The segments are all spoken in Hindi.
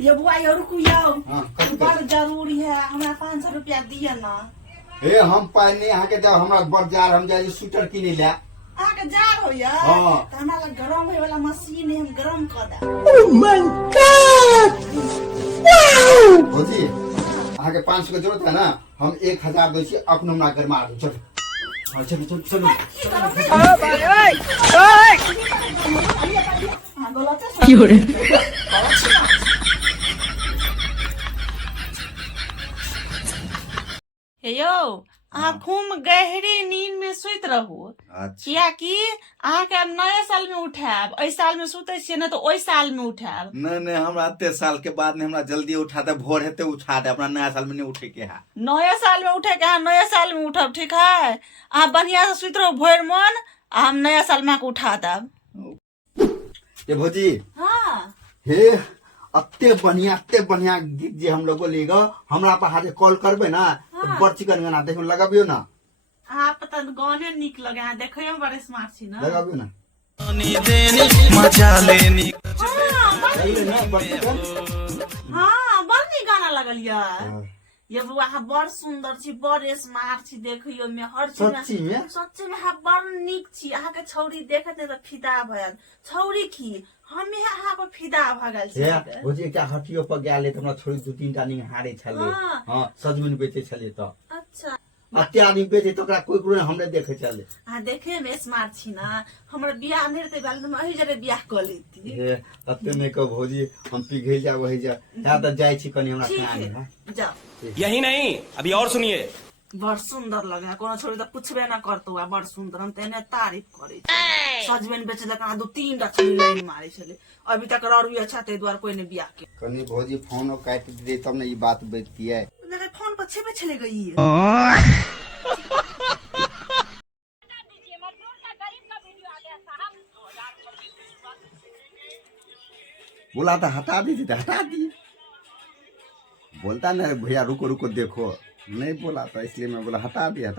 ये बुआ ये रुको याओ हाँ, बड़ जरूरी है हमरा 500 रुपया दिए ना। हे हम पाई नहीं आके जब हमरा बाजार हम जाई स्वेटर किने ले आके जार हो या हाँ। त हमरा लग गरम होय वाला मशीन है हम गरम कर दे। ओह माय गॉड वाओ भौजी आके 500 के जरूरत है ना हम 1000 दै छी अपनो हमरा घर मार चल हां चल चल चल ओ भाई ओए हां गलत है की हो रे हे यो अहाँ खूब गहरी नींद में सुत रहू। अच्छा कियाकि अहाँ के नया साल में उठाब एहि साल में सुते छियै ना तो ओहि साल में उठाब। नहीं हमरा अते साल के बाद ने हमरा जल्दी उठा दे भोर हेते उठा दे अपना नया साल में नहीं उठे के है नया साल में उठे के अहाँ नया साल में उठब ठीक है। अहाँ बढ़िया से सुत रहो भोर मन हम नया साल में उठा देब। ये भौजी हाँ हे अत्ते बढ़िया गीत जे हम लोग लेगा हमरा पर हाथे कॉल करबे ना तो बड़ चिकन गाना देखो लगाबियो ना। आप पता गाने निक लगे हैं देखे में बड़े स्मार्ट छी ना लगाबियो ना मजा लेनी चलिए ना बड़ चिकन हाँ बड़ नीक गाना लगल यार। ये बुआ हाँ बड़ सुंदर छी बड़ स्मार्ट छी देखियो में हर चीज सच्ची में सच्चे में हाँ बड़ नीक छी अहाँ के छौरी देखत तो फिदा भयल छौरी की हमें अहाँ पर फिदा भ गेल छी। हे भौजी क्या हटियो पर गेले त हमरा छोड़ी दू तीन टा निंग हारे छले हाँ। हां सजमन बेचे छले त अच्छा अत्ते आदमी बेचे तो ओकरा कोई हमरे देखे चले हाँ देखे में स्मार्ट छी ना हमरा बियाह नहीं रहते बाल में अही जरे बियाह कर लेती। हे अत्ते नहीं को भौजी हम पिघल जा वही जा या त जाय छी कनी हमरा ठीक खाने है है जाओ। यही नहीं अभी और सुनिए बड़ सुंदर लगे कोनो छोरी तो पूछबे ना करतो आ बड़ सुंदर हम तेने तारीफ करे सजमन बेचले कना दो तीन टा छोरी लाइन मारे छले अभी तक और भी अच्छा ते द्वार कोई ने बियाह के कनी भौजी फोन काट दे तब ने ई बात बेचती है लगे फोन पर छेबे चले गई है। बोला था हटा दीजिए हटा दिए बोलता ना भैया रुको रुको देखो नहीं बोला था इसलिए मैं बोला हटा दिया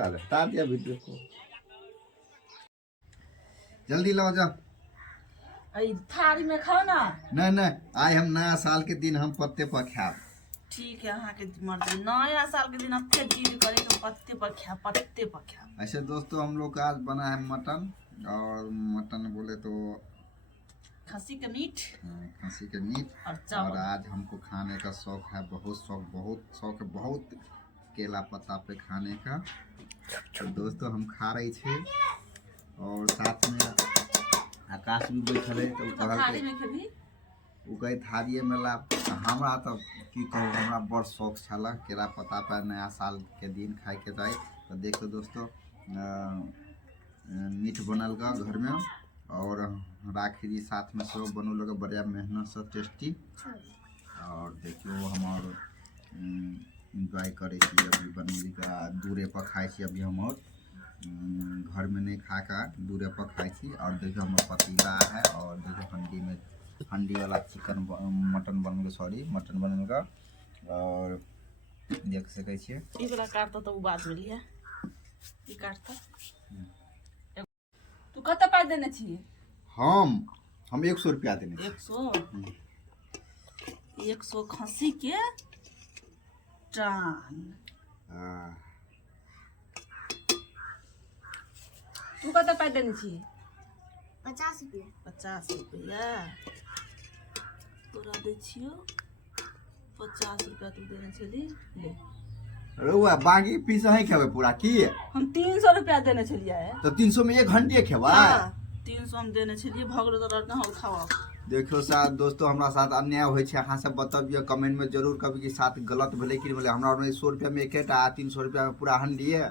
वीडियो को जल्दी लाओ जाओ। आई थारी में खाओ ना। नहीं आज हम नया साल के दिन हम पत्ते पर खाब। ठीक है अहाँ के मर्जी नया साल के दिन अच्छे चीज करे तो पत्ते पर खा। ऐसे दोस्तों हम लोग का आज बना है मटन और मटन बोले तो खस्सी के मीट खस्सी के मीट और चावल। और आज हमको खाने का शौक है बहुत शौक है बहुत केला पत्ता पे खाने का। तो दोस्तों हम खा रही थे और साथ में आकाश भी बैठल है तो उ कहे थारिये मेला हमरा तो की कहूँ हमरा बड़ शौक छला केला पत्ता पर नया साल के दिन खाए के जाए। तो देखो दोस्तों मीट बनल का घर में और राखी जी साथ में सब बनू लगे बढ़िया मेहनत से टेस्टी और देखियो हमार इंजॉय करे छी अभी बनली का दूरे पर खाए छी अभी हम और घर में नहीं खा कर दूरे पर खाए छी। और देखियो हमारा पतीला है और देखियो हंडी वाला चिकन मटन बनल का और देख सके छिए ई वाला काटता तो बात मिली है ई काटता तू कत पाई देने छी हम 100 रुपया देने 100 खस्सी के टान। तू कत पाई देने छी 50 रुपया 50 रुपया तोरा दे छियो 50 रुपया तू देने छली ले रउआ बाकी पीस है खेबे पूरा की हम 300 रुपया देने छलिए तो 300 में 1 घंटे खेबा 300 हम देने छलिए भगलो तो ना हो खावा। देखियो साथ दोस्तों हमरा साथ अन्याय होय छै अहाँ सब बताबियो कमेंट में जरूर कभी के साथ गलत भेले कि भेले हमरा 100 रुपया में एकेटा 300 रुपया में पूरा हंडी है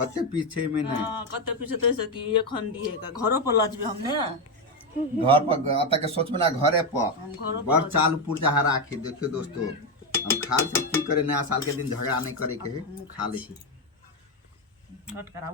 कते पीस छै में नहीं कते पीछे तै से कि एक हंडी है का घरो पर लजबे हमने घर पर अता के सोच में ना घरे पर हम घरो बड़ चालू पुर्जा राखी। देखियो दोस्तों हम खा से की करे नया साल के दिन झगड़ा नहीं करे के खा ले छी कट करा